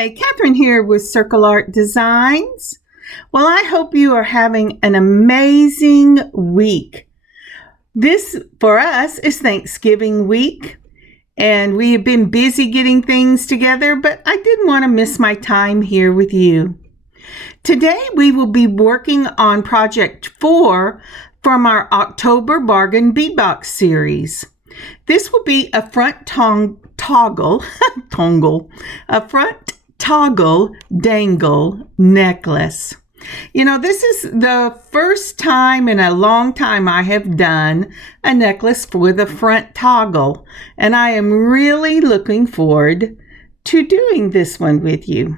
Hi, Kathryn here with Circle Art Designs. Well, I hope you are having an amazing week. This, for us, is Thanksgiving week, and we have been busy getting things together, but I didn't want to miss my time here with you. Today, we will be working on Project 4 from our October Bargain Bead Box series. This will be a front toggle dangle necklace. You know, this is the first time in a long time I have done a necklace with a front toggle, and I am really looking forward to doing this one with you.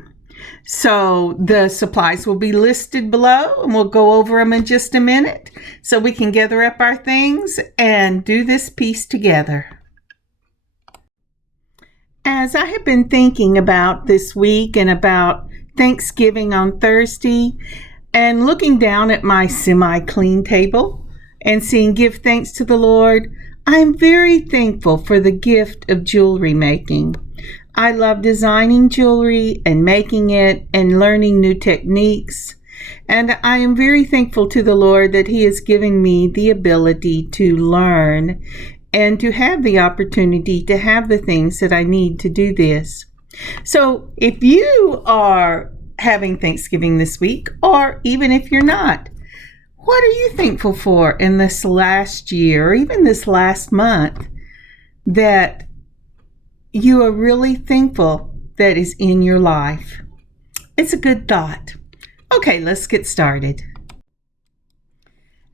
So the supplies will be listed below, and we'll go over them in just a minute so we can gather up our things and do this piece together. As I have been thinking about this week and about Thanksgiving on Thursday, and looking down at my semi-clean table and seeing give thanks to the Lord, I'm very thankful for the gift of jewelry making. I love designing jewelry and making it and learning new techniques. And I am very thankful to the Lord that He has given me the ability to learn and to have the opportunity to have the things that I need to do this. So if you are having Thanksgiving this week, or even if you're not, what are you thankful for in this last year or even this last month that you are really thankful that is in your life? It's a good thought. Okay, let's get started.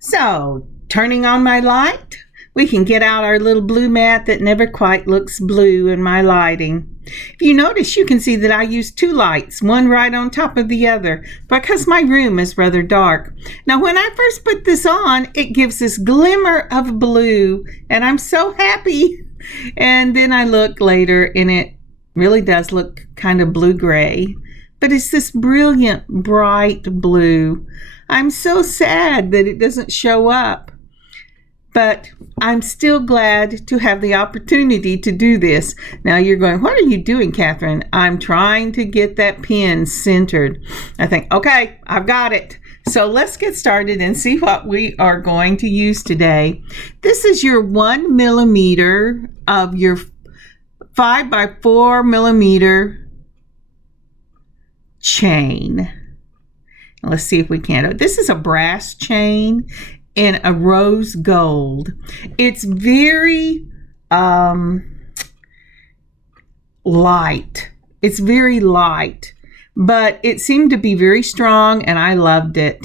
So, turning on my light, we can get out our little blue mat that never quite looks blue in my lighting. If you notice, you can see that I use two lights, one right on top of the other, because my room is rather dark. Now, when I first put this on, it gives this glimmer of blue, and I'm so happy. And then I look later, and it really does look kind of blue-gray, but it's this brilliant, bright blue. I'm so sad that it doesn't show up. But I'm still glad to have the opportunity to do this. Now you're going, what are you doing, Kathryn? I'm trying to get that pin centered. I think, okay, I've got it. So let's get started and see what we are going to use today. This is your 1 millimeter of your 5 by 4 millimeter chain. Let's see if we can. This is a brass chain in a rose gold. It's very light. It's very light, but it seemed to be very strong, and I loved it.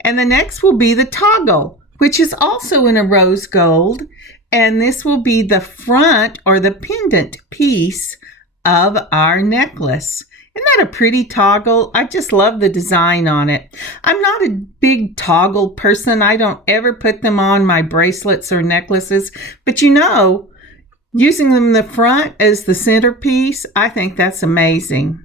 And the next will be the toggle, which is also in a rose gold, and this will be the front or the pendant piece of our necklace. Isn't that a pretty toggle? I just love the design on it. I'm not a big toggle person. I don't ever put them on my bracelets or necklaces. But you know, using them in the front as the centerpiece, I think that's amazing.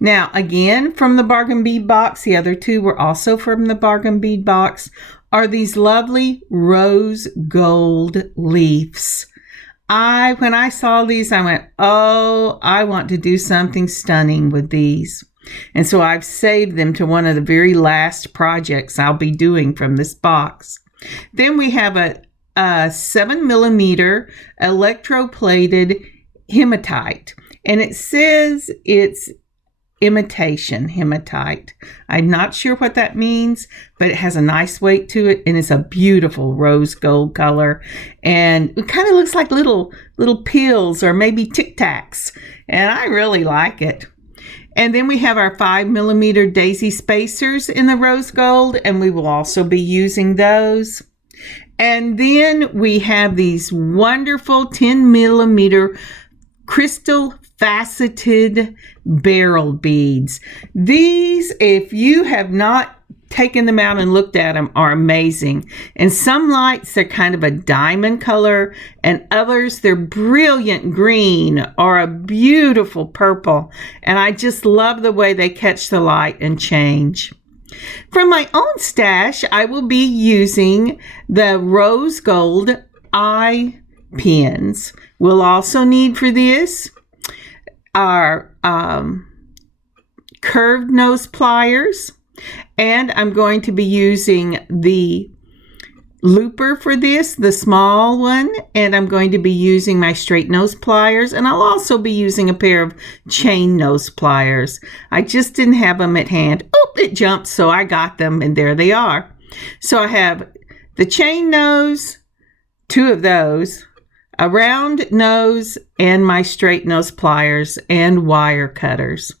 Now, again, from the Bargain Bead Box, the other two were also from the Bargain Bead Box, are these lovely rose gold leaves. When I saw these, I went, oh, I want to do something stunning with these. And so I've saved them to one of the very last projects I'll be doing from this box. Then we have a 7 millimeter electroplated hematite. And it says it's imitation hematite. I'm not sure what that means, but it has a nice weight to it, and it's a beautiful rose gold color, and it kind of looks like little pills or maybe Tic Tacs, and I really like it. And then we have our 5 millimeter daisy spacers in the rose gold, and we will also be using those. And then we have these wonderful 10 millimeter crystal faceted beryl beads. These, if you have not taken them out and looked at them, are amazing. And some lights, they're kind of a diamond color, and others, they're brilliant green or a beautiful purple. And I just love the way they catch the light and change. From my own stash, I will be using the rose gold eye pins. We'll also need for this our curved nose pliers, and I'm going to be using the looper for this, the small one, and I'm going to be using my straight nose pliers, and I'll also be using a pair of chain nose pliers. I just didn't have them at hand. Oh, it jumped, so I got them, and there they are. So I have the chain nose, 2 of those, a round nose, and my straight nose pliers and wire cutters.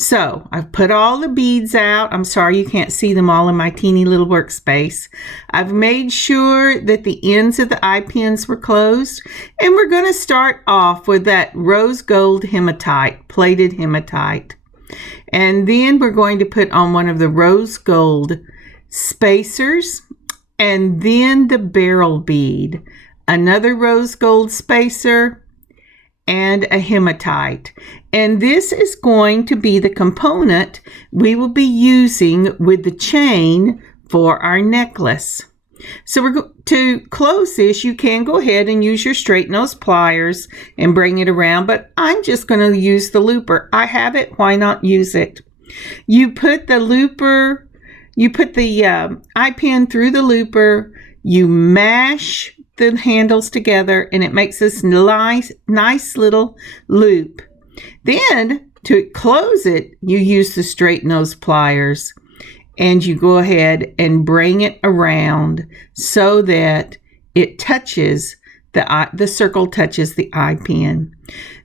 So I've put all the beads out. I'm sorry you can't see them all in my teeny little workspace. I've made sure that the ends of the eye pins were closed. And we're going to start off with that rose gold hematite, plated hematite. And then we're going to put on one of the rose gold spacers, and then the beryl bead, another rose gold spacer, and a hematite. And this is going to be the component we will be using with the chain for our necklace. So to close this, you can go ahead and use your straight nose pliers and bring it around, but I'm just going to use the looper. I have it, why not use it? You put the looper, you put the eye pin through the looper, you mash the handles together, and it makes this nice little loop. Then to close it, you use the straight nose pliers, and you go ahead and bring it around so that it touches the circle touches the eye pin.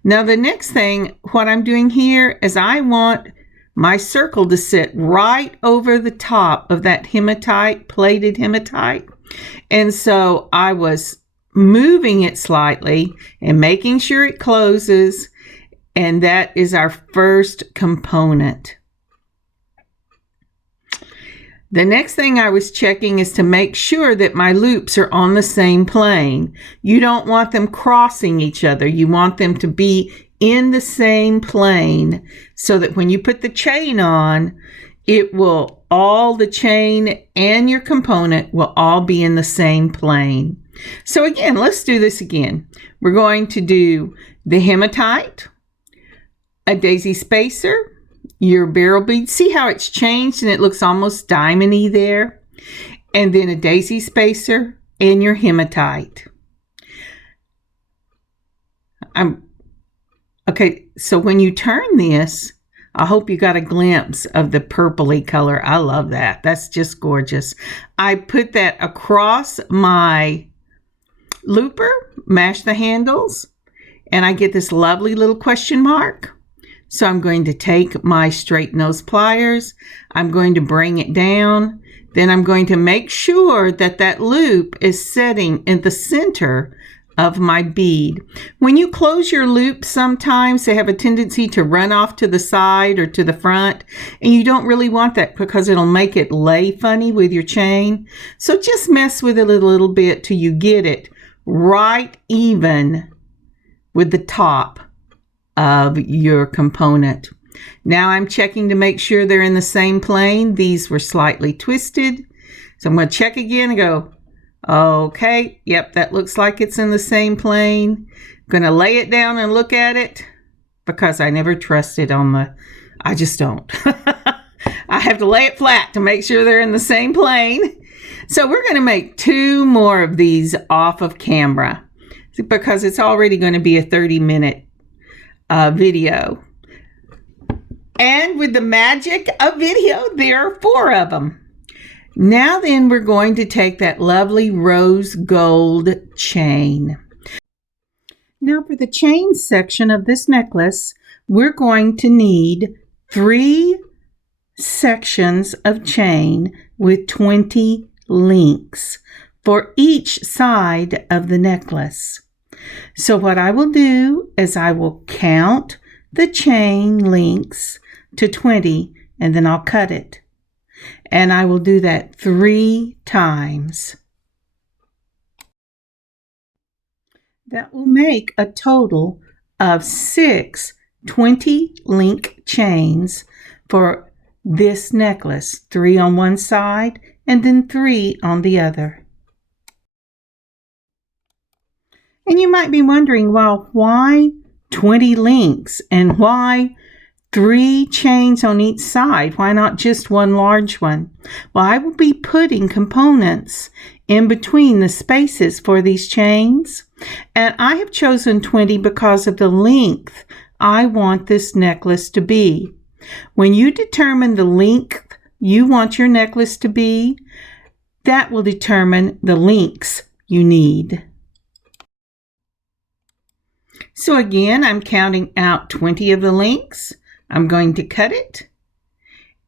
Now the next thing, what I'm doing here is I want my circle to sit right over the top of that hematite, plated hematite. And so I was moving it slightly and making sure it closes, and that is our first component. The next thing I was checking is to make sure that my loops are on the same plane. You don't want them crossing each other. You want them to be in the same plane so that when you put the chain on, the chain and your component will all be in the same plane. So again, let's do this again. We're going to do the hematite, a daisy spacer, your beryl bead. See how it's changed and it looks almost diamond-y there? And then a daisy spacer and your hematite. Okay, so when you turn this, I hope you got a glimpse of the purpley color. I love that. That's just gorgeous. I put that across my looper, mash the handles, and I get this lovely little question mark. So I'm going to take my straight nose pliers, I'm going to bring it down, then I'm going to make sure that that loop is setting in the center of my bead. When you close your loop, sometimes they have a tendency to run off to the side or to the front, and you don't really want that because it'll make it lay funny with your chain. So just mess with it a little bit till you get it right even with the top of your component. Now I'm checking to make sure they're in the same plane. These were slightly twisted. So I'm going to check again and go, okay, yep, that looks like it's in the same plane. I'm going to lay it down and look at it because I never trust it I just don't. I have to lay it flat to make sure they're in the same plane. So we're going to make 2 more of these off of camera because it's already going to be a 30-minute video. And with the magic of video, there are 4 of them. Now then, we're going to take that lovely rose gold chain. Now for the chain section of this necklace, we're going to need 3 sections of chain with 20 links for each side of the necklace. So what I will do is I will count the chain links to 20 and then I'll cut it. And I will do that 3 times. That will make a total of 6 20-link chains for this necklace. 3 on one side and then 3 on the other. And you might be wondering, well, why 20 links and why 3 chains on each side. Why not just one large one? Well, I will be putting components in between the spaces for these chains, and I have chosen 20 because of the length I want this necklace to be. When you determine the length you want your necklace to be, that will determine the links you need. So again, I'm counting out 20 of the links. I'm going to cut it,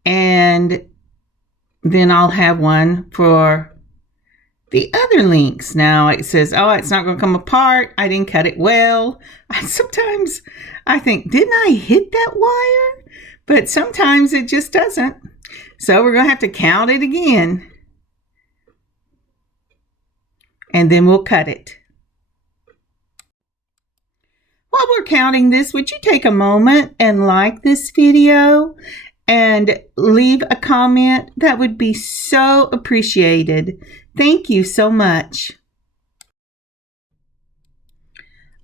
and then I'll have one for the other links. Now it says, oh, it's not going to come apart. I didn't cut it well. Sometimes I think, didn't I hit that wire? But sometimes it just doesn't. So we're going to have to count it again, and then we'll cut it. While we're counting this, would you take a moment and like this video and leave a comment? That would be so appreciated. Thank you so much.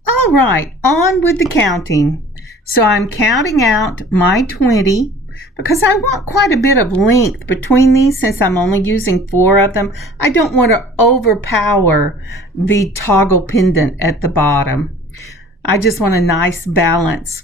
All right, on with the counting. So I'm counting out my 20 because I want quite a bit of length between these since I'm only using 4 of them. I don't want to overpower the toggle pendant at the bottom. I just want a nice balance.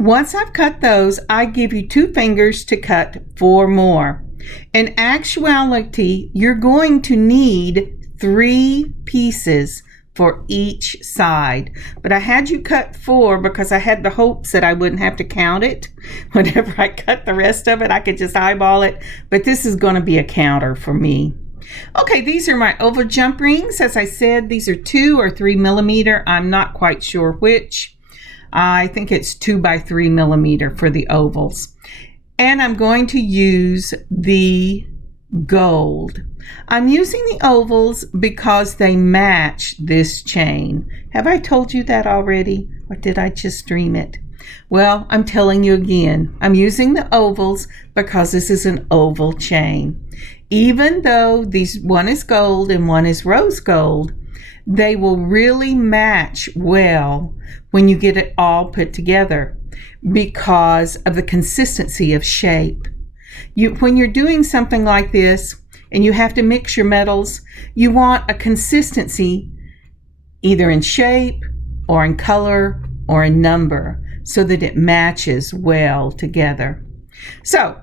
Once I've cut those, I give you 2 fingers to cut 4 more. In actuality, you're going to need 3 pieces for each side. But I had you cut 4 because I had the hopes that I wouldn't have to count it. Whenever I cut the rest of it, I could just eyeball it. But this is going to be a counter for me. Okay, these are my oval jump rings. As I said, these are 2 or 3 millimeter. I'm not quite sure which. I think it's 2 by 3 millimeter for the ovals. And I'm going to use the gold. I'm using the ovals because they match this chain. Have I told you that already, or did I just dream it? Well, I'm telling you again. I'm using the ovals because this is an oval chain. Even though one is gold and one is rose gold, they will really match well when you get it all put together because of the consistency of shape. When you're doing something like this and you have to mix your metals, you want a consistency either in shape or in color or in number so that it matches well together. So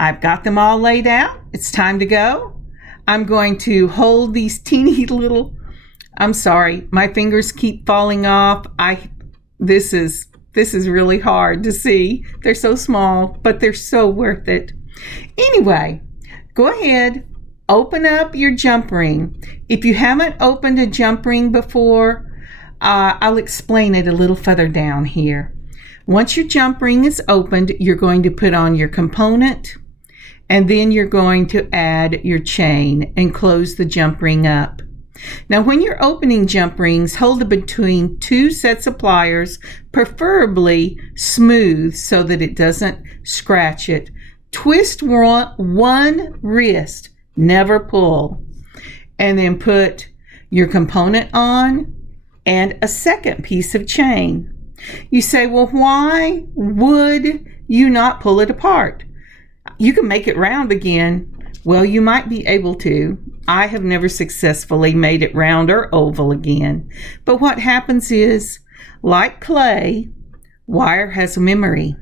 I've got them all laid out. It's time to go. I'm going to hold these teeny little, I'm sorry, my fingers keep falling off. This is really hard to see. They're so small, but they're so worth it. Anyway, go ahead, open up your jump ring. If you haven't opened a jump ring before, I'll explain it a little further down here. Once your jump ring is opened, you're going to put on your component, and then you're going to add your chain and close the jump ring up. Now, when you're opening jump rings, hold it between 2 sets of pliers, preferably smooth so that it doesn't scratch it. Twist one wrist, never pull, and then put your component on and a second piece of chain. You say, well, why would you not pull it apart? You can make it round again. Well, you might be able to. I have never successfully made it round or oval again. But what happens is, like clay, wire has a memory.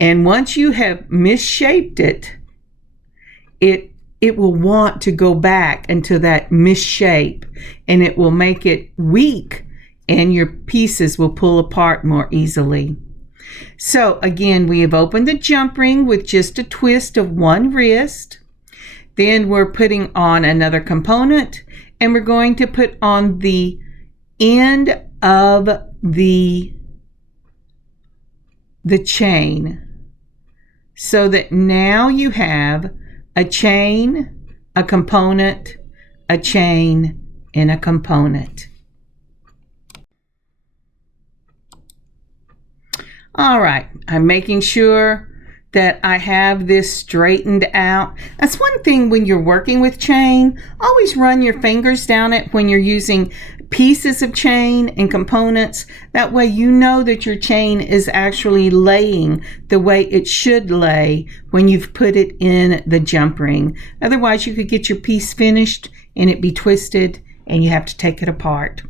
And once you have misshaped it, it will want to go back into that misshape, and it will make it weak, and your pieces will pull apart more easily. So again, we have opened the jump ring with just a twist of one wrist. Then we're putting on another component, and we're going to put on the end of the chain, so that now you have a chain, a component, a chain, and a component. All right, I'm making sure that I have this straightened out. That's one thing when you're working with chain. Always run your fingers down it when you're using pieces of chain and components. That way you know that your chain is actually laying the way it should lay when you've put it in the jump ring. Otherwise you could get your piece finished and it be twisted and you have to take it apart.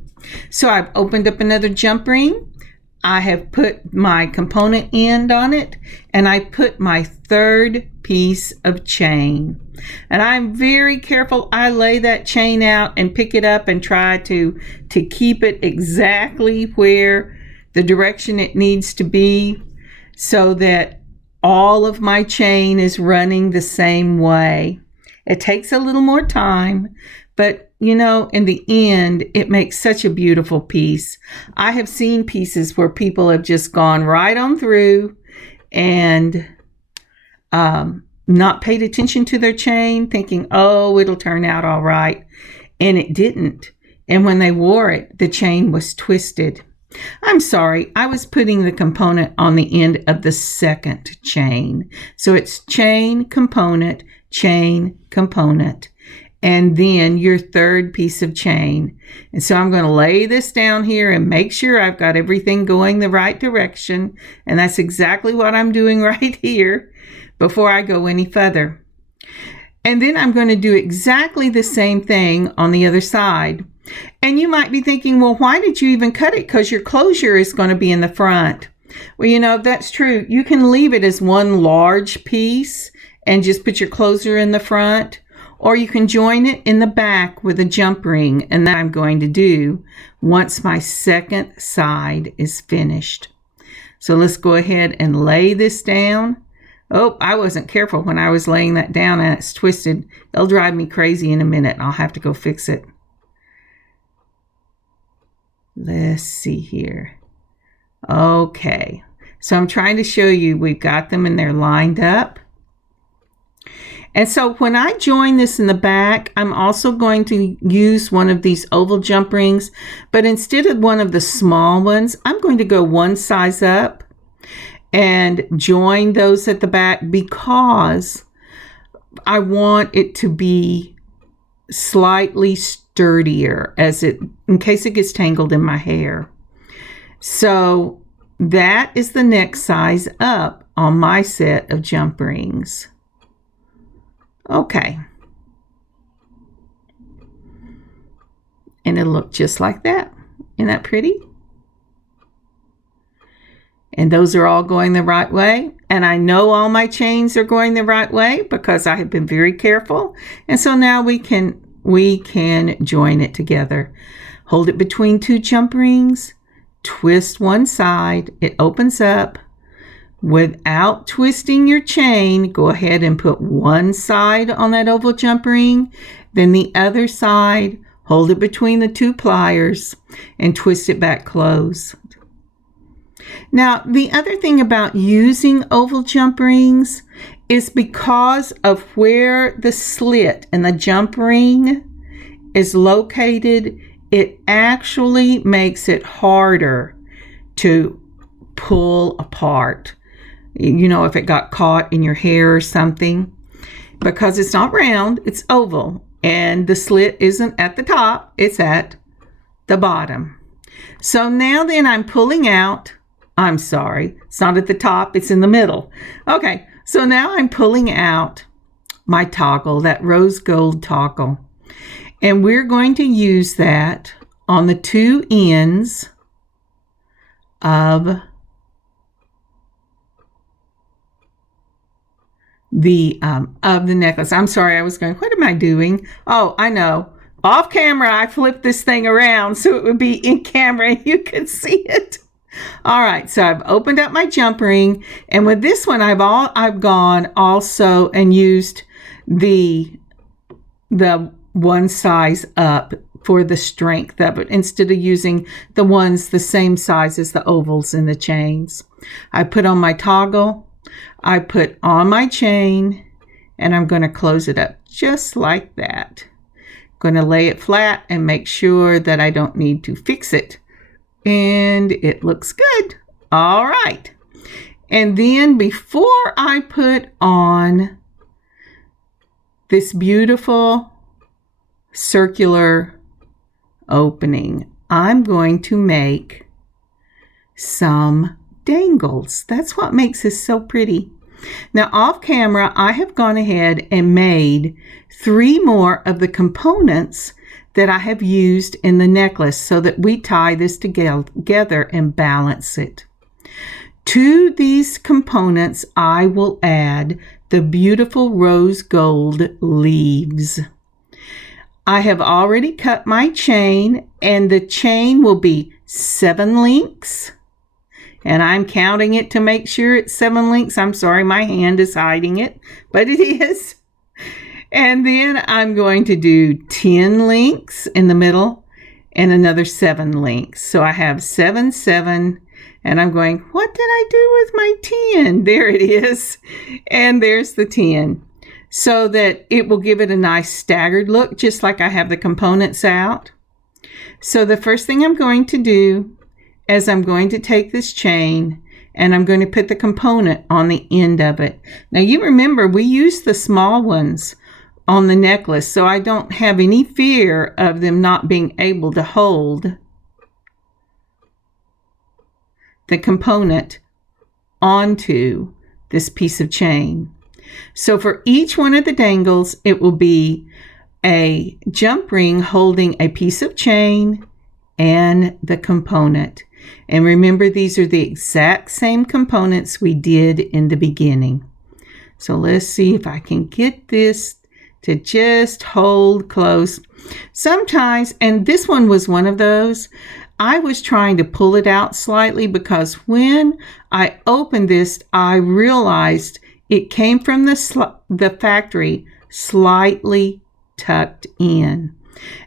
So I've opened up another jump ring. I have put my component end on it, and I put my third piece of chain. And I'm very careful. I lay that chain out and pick it up and try to keep it exactly where the direction it needs to be, so that all of my chain is running the same way. It takes a little more time, but you know, in the end, it makes such a beautiful piece. I have seen pieces where people have just gone right on through and not paid attention to their chain, thinking, oh, it'll turn out all right. And it didn't. And when they wore it, the chain was twisted. I'm sorry, I was putting the component on the end of the second chain. So it's chain, component, and then your third piece of chain. And so I'm going to lay this down here and make sure I've got everything going the right direction. And that's exactly what I'm doing right here before I go any further. And then I'm going to do exactly the same thing on the other side. And you might be thinking, well, why did you even cut it? Because your closure is going to be in the front. Well, you know, that's true. You can leave it as one large piece and just put your closure in the front. Or you can join it in the back with a jump ring, and that I'm going to do once my second side is finished. So let's go ahead and lay this down. Oh, I wasn't careful when I was laying that down and it's twisted. It'll drive me crazy in a minute. I'll have to go fix it. Let's see here. Okay, so I'm trying to show you we've got them and they're lined up. And so when I join this in the back, I'm also going to use one of these oval jump rings, but instead of one of the small ones, I'm going to go one size up and join those at the back because I want it to be slightly sturdier in case it gets tangled in my hair. So that is the next size up on my set of jump rings. Okay. And it'll look just like that. Isn't that pretty? And those are all going the right way. And I know all my chains are going the right way because I have been very careful. And so now we can join it together. Hold it between two jump rings. Twist one side. It opens up. Without twisting your chain, go ahead and put one side on that oval jump ring, then the other side, hold it between the two pliers, and twist it back closed. Now, the other thing about using oval jump rings is because of where the slit in the jump ring is located, it actually makes it harder to pull apart. You know, if it got caught in your hair or something, because it's not round, it's oval, and the slit isn't at the top, it's at the bottom. So now then I'm pulling out, I'm sorry, it's not at the top, it's in the middle. Okay, so now I'm pulling out my toggle, that rose gold toggle, and we're going to use that on the two ends of the necklace. I'm sorry, I was going, what am I doing? Oh, I know. Off camera, I flipped this thing around so it would be in camera and you could see it. All right, so I've opened up my jump ring, and with this one, I've gone also and used the one size up for the strength of it instead of using the ones the same size as the ovals in the chains. I put on my toggle. I put on my chain, and I'm going to close it up just like that. I'm going to lay it flat and make sure that I don't need to fix it. And it looks good. All right. And then before I put on this beautiful circular opening, I'm going to make some dangles. That's what makes this so pretty. Now off camera, I have gone ahead and made 3 more of the components that I have used in the necklace so that we tie this together and balance it. To these components, I will add the beautiful rose gold leaves. I have already cut my chain, and the chain will be 7 links. And I'm counting it to make sure it's 7 links. I'm sorry, my hand is hiding it, but it is. And then I'm going to do 10 links in the middle and another 7 links. So I have 7, 7, and I'm going, what did I do with my 10? There it is. And there's the 10. So that it will give it a nice staggered look, just like I have the components out. So the first thing I'm going to do is I'm going to take this chain and I'm going to put the component on the end of it. Now you remember we used the small ones on the necklace, so I don't have any fear of them not being able to hold the component onto this piece of chain. So for each one of the dangles, it will be a jump ring holding a piece of chain and the component. And remember, these are the exact same components we did in the beginning. So let's see if I can get this to just hold close. Sometimes, and this one was one of those, I was trying to pull it out slightly because when I opened this, I realized it came from the factory slightly tucked in.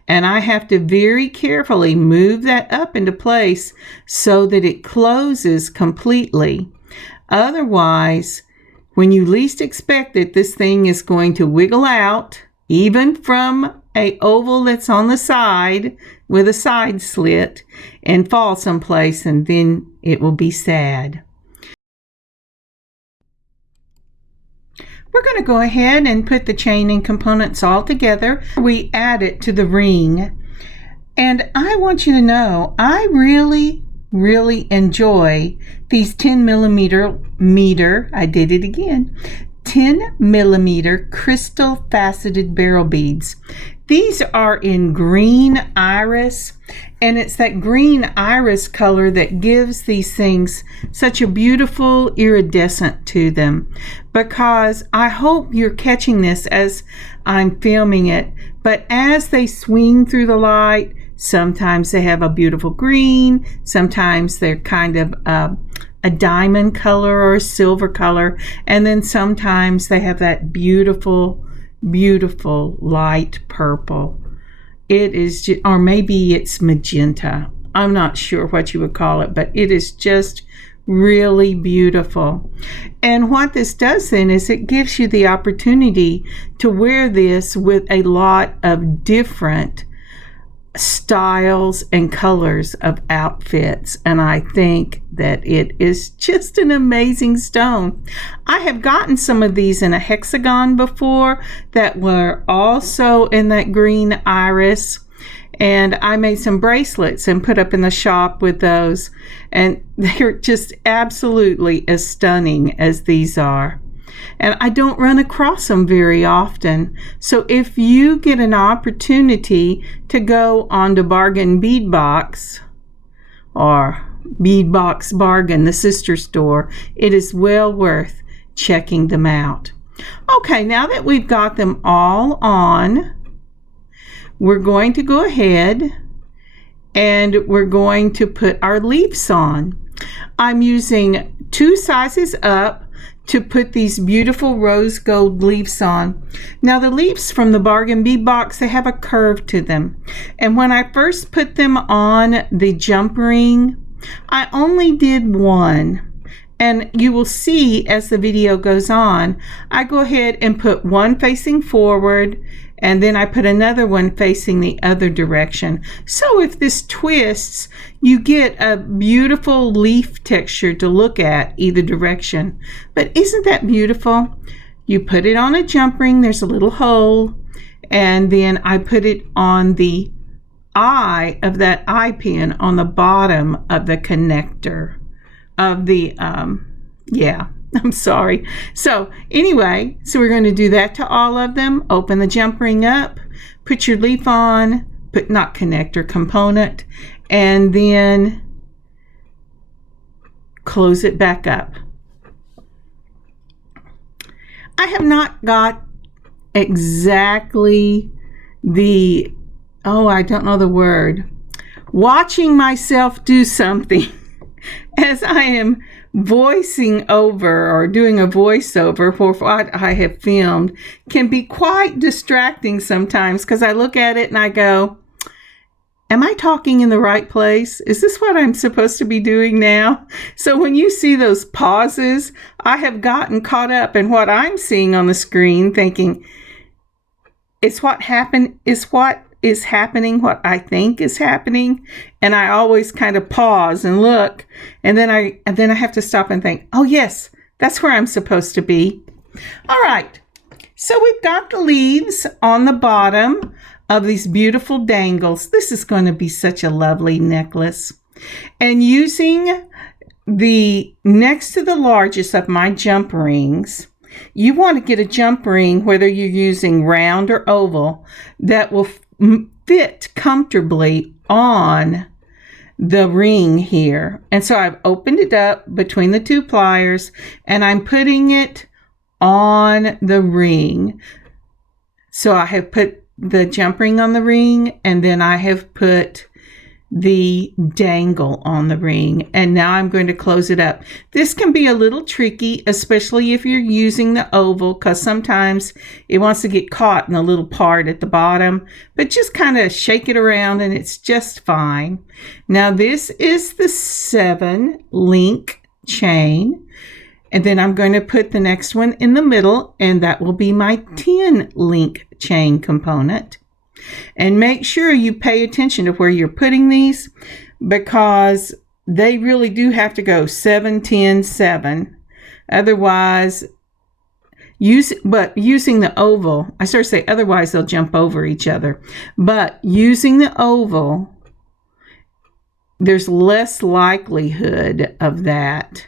And I have to very carefully move that up into place so that it closes completely. Otherwise, when you least expect it, this thing is going to wiggle out, even from an oval that's on the side with a side slit, and fall someplace, and then it will be sad. We're going to go ahead and put the chain and components all together. We add it to the ring. And I want you to know, I really enjoy these 10 millimeter, I did it again, 10 millimeter crystal faceted barrel beads. These are in green iris, and it's that green iris color that gives these things such a beautiful iridescent to them, because I hope you're catching this as I'm filming it, but as they swing through the light, sometimes they have a beautiful green, sometimes they're kind of a diamond color or a silver color, and then sometimes they have that beautiful light purple. It is, or maybe it's magenta. I'm not sure what you would call it, but it is just really beautiful. And what this does then is it gives you the opportunity to wear this with a lot of different styles and colors of outfits, and I think that it is just an amazing stone. I have gotten some of these in a hexagon before that were also in that green iris, and I made some bracelets and put up in the shop with those, and they're just absolutely as stunning as these are. And I don't run across them very often. So if you get an opportunity to go on to Bargain Bead Box or Bead Box Bargain, the sister store, it is well worth checking them out. Okay, now that we've got them all on, we're going to go ahead and we're going to put our leaves on. I'm using 2 sizes up to put these beautiful rose gold leaves on. Now the leaves from the Bargain Bead Box, they have a curve to them. And when I first put them on the jump ring, I only did 1. And you will see as the video goes on, I go ahead and put 1 facing forward, and then I put another one facing the other direction. So if this twists, you get a beautiful leaf texture to look at either direction. But isn't that beautiful? You put it on a jump ring, there's a little hole, and then I put it on the eye of that eye pin on the bottom of the connector of the, yeah, I'm sorry. So anyway, so we're going to do that to all of them. Open the jump ring up, put your leaf on, put not connector, component, and then close it back up. I have not got exactly the, oh, I don't know the word, watching myself do something as I am voicing over or doing a voiceover for what I have filmed can be quite distracting sometimes, because I look at it and I go, am I talking in the right place? Is this what I'm supposed to be doing now? So when you see those pauses, I have gotten caught up in what I'm seeing on the screen, thinking it's what happened, is what is happening, what I think is happening. And I always kind of pause and look, and then I have to stop and think, oh yes, that's where I'm supposed to be. All right. So we've got the leaves on the bottom of these beautiful dangles. This is going to be such a lovely necklace. And using the next to the largest of my jump rings, you want to get a jump ring, whether you're using round or oval, that will fit comfortably on the ring here. And so I've opened it up between the two pliers and I'm putting it on the ring. So I have put the jump ring on the ring, and then I have put the dangle on the ring, and now I'm going to close it up. This can be a little tricky, especially if you're using the oval, because sometimes it wants to get caught in the little part at the bottom, but just kind of shake it around and it's just fine. Now this is the 7-link chain, and then I'm going to put the next one in the middle, and that will be my 10-link chain component. And make sure you pay attention to where you're putting these, because they really do have to go 7, 10, 7. Otherwise, using the oval, I start to say otherwise they'll jump over each other. But using the oval, there's less likelihood of that.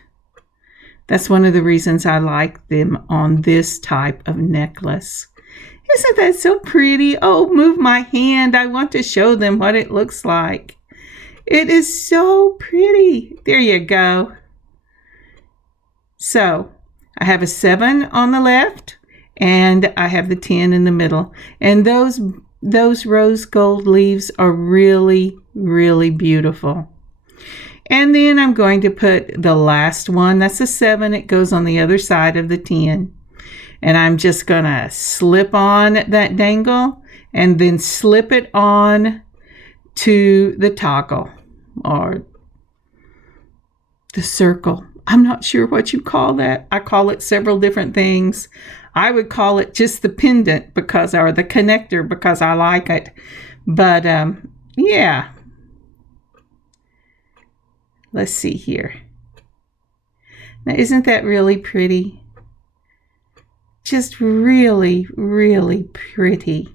That's one of the reasons I like them on this type of necklace. Isn't that so pretty? Oh, move my hand. I want to show them what it looks like. It is so pretty. There you go. So I have a 7 on the left and I have the 10 in the middle. And those rose gold leaves are really, really beautiful. And then I'm going to put the last one. That's a 7. It goes on the other side of the 10. And I'm just going to slip on that dangle and then slip it on to the toggle or the circle. I'm not sure what you call that. I call it several different things. I would call it just the pendant or the connector, because I like it. But yeah. Let's see here. Now, isn't that really pretty? Just really, really pretty.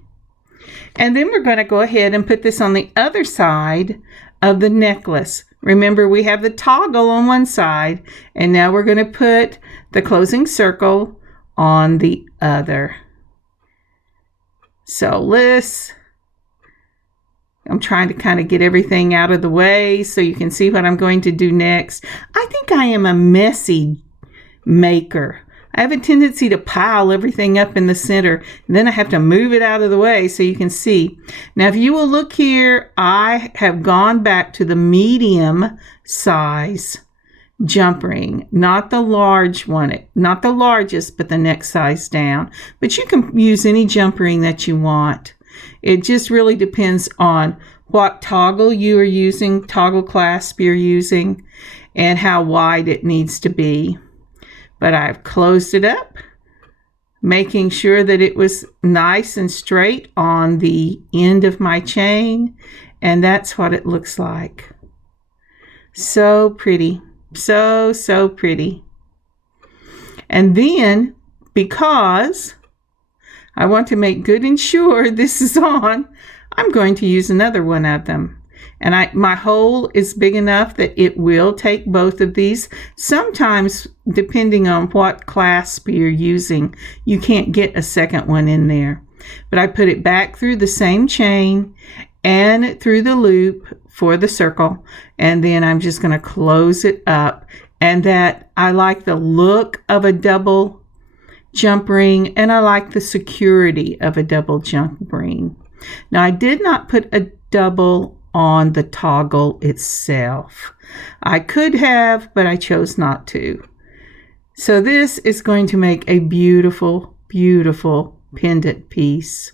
And then we're going to go ahead and put this on the other side of the necklace. Remember, we have the toggle on one side, and now we're going to put the closing circle on the other. So I'm trying to kind of get everything out of the way so you can see what I'm going to do next. I think I am a messy maker. I have a tendency to pile everything up in the center, and then I have to move it out of the way so you can see. Now, if you will look here, I have gone back to the medium size jump ring, not the large one, not the largest, but the next size down. But you can use any jump ring that you want. It just really depends on what toggle you are using, toggle clasp you're using, and how wide it needs to be. But I've closed it up, making sure that it was nice and straight on the end of my chain. And that's what it looks like. So pretty. So, so pretty. And then, because I want to make good and sure this is on, I'm going to use another one of them. And my hole is big enough that it will take both of these. Sometimes, depending on what clasp you're using, you can't get a second one in there. But I put it back through the same chain and through the loop for the circle. And then I'm just going to close it up. And that I like the look of a double jump ring, and I like the security of a double jump ring. Now, I did not put a double on the toggle itself. I could have, but I chose not to. So this is going to make a beautiful, beautiful pendant piece.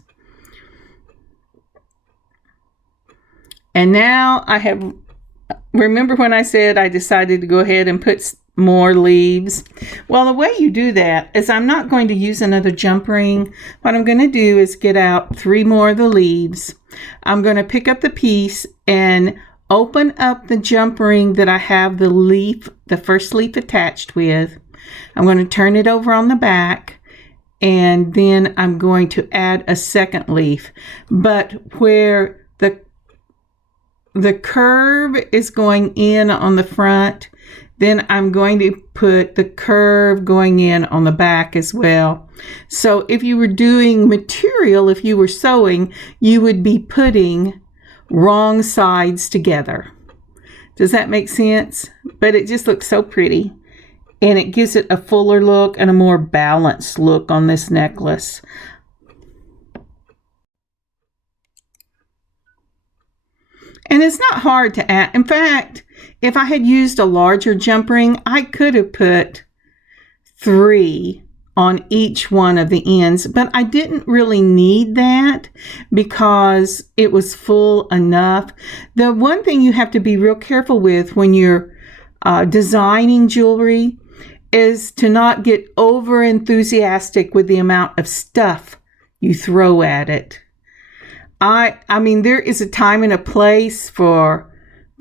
And now I have, remember when I said I decided to go ahead and put more leaves? Well, the way you do that is I'm not going to use another jump ring. What I'm going to do is get out 3 more of the leaves. I'm going to pick up the piece and open up the jump ring that I have the first leaf attached with. I'm going to turn it over on the back, and then I'm going to add a second leaf. But where the curve is going in on the front, then I'm going to put the curve going in on the back as well. So if you were doing material, if you were sewing, you would be putting wrong sides together. Does that make sense? But it just looks so pretty. And it gives it a fuller look and a more balanced look on this necklace. And it's not hard to add. In fact, if I had used a larger jump ring, I could have put 3 on each one of the ends, but I didn't really need that because it was full enough. The one thing you have to be real careful with when you're designing jewelry is to not get over enthusiastic with the amount of stuff you throw at it. I mean, there is a time and a place for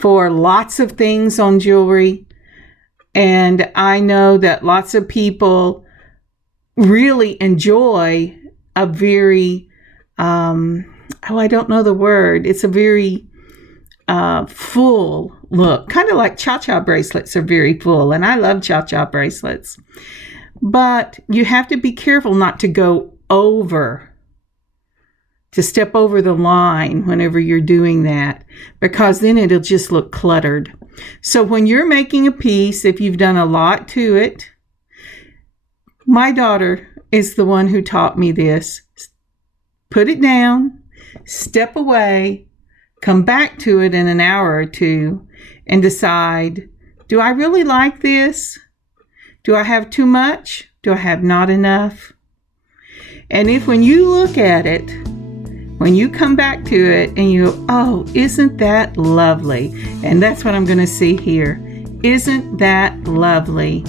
lots of things on jewelry. And I know that lots of people really enjoy a very, I don't know the word. It's a very full look, kind of like cha-cha bracelets are very full. And I love cha-cha bracelets. But you have to be careful not to go over, to step over the line whenever you're doing that, because then it'll just look cluttered. So when you're making a piece, if you've done a lot to it, my daughter is the one who taught me this. Put it down, step away, come back to it in an hour or two, and decide, do I really like this? Do I have too much? Do I have not enough? And if when you look at it, when you come back to it and you go, oh, isn't that lovely? And that's what I'm going to see here. Isn't that lovely?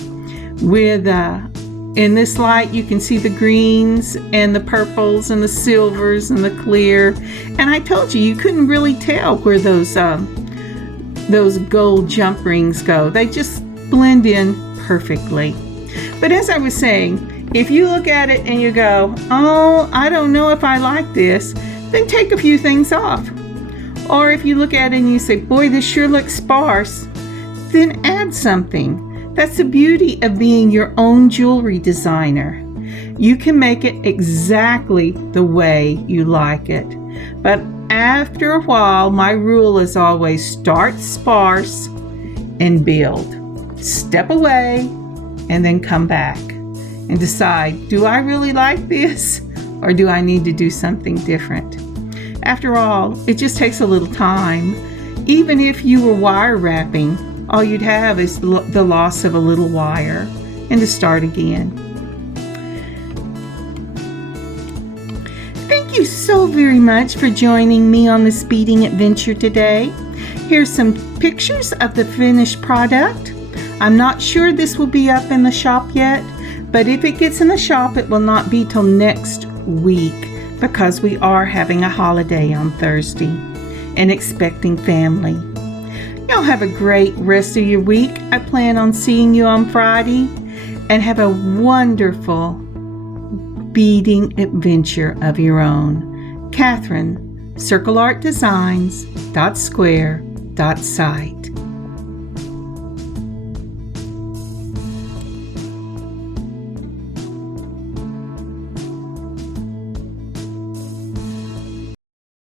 With in this light, you can see the greens and the purples and the silvers and the clear. And I told you, you couldn't really tell where those gold jump rings go. They just blend in perfectly. But as I was saying, if you look at it and you go, oh, I don't know if I like this, then take a few things off. Or if you look at it and you say, boy, this sure looks sparse, then add something. That's the beauty of being your own jewelry designer. You can make it exactly the way you like it. But after a while, my rule is always start sparse and build. Step away and then come back and decide, do I really like this? Or do I need to do something different? After all, it just takes a little time. Even if you were wire wrapping, all you'd have is the loss of a little wire and to start again. Thank you so very much for joining me on this beading adventure today. Here's some pictures of the finished product. I'm not sure this will be up in the shop yet, but if it gets in the shop, it will not be till next week because we are having a holiday on Thursday and expecting family. Y'all have a great rest of your week. I plan on seeing you on Friday, and have a wonderful beading adventure of your own. Kathryn, circleartdesigns.square.site.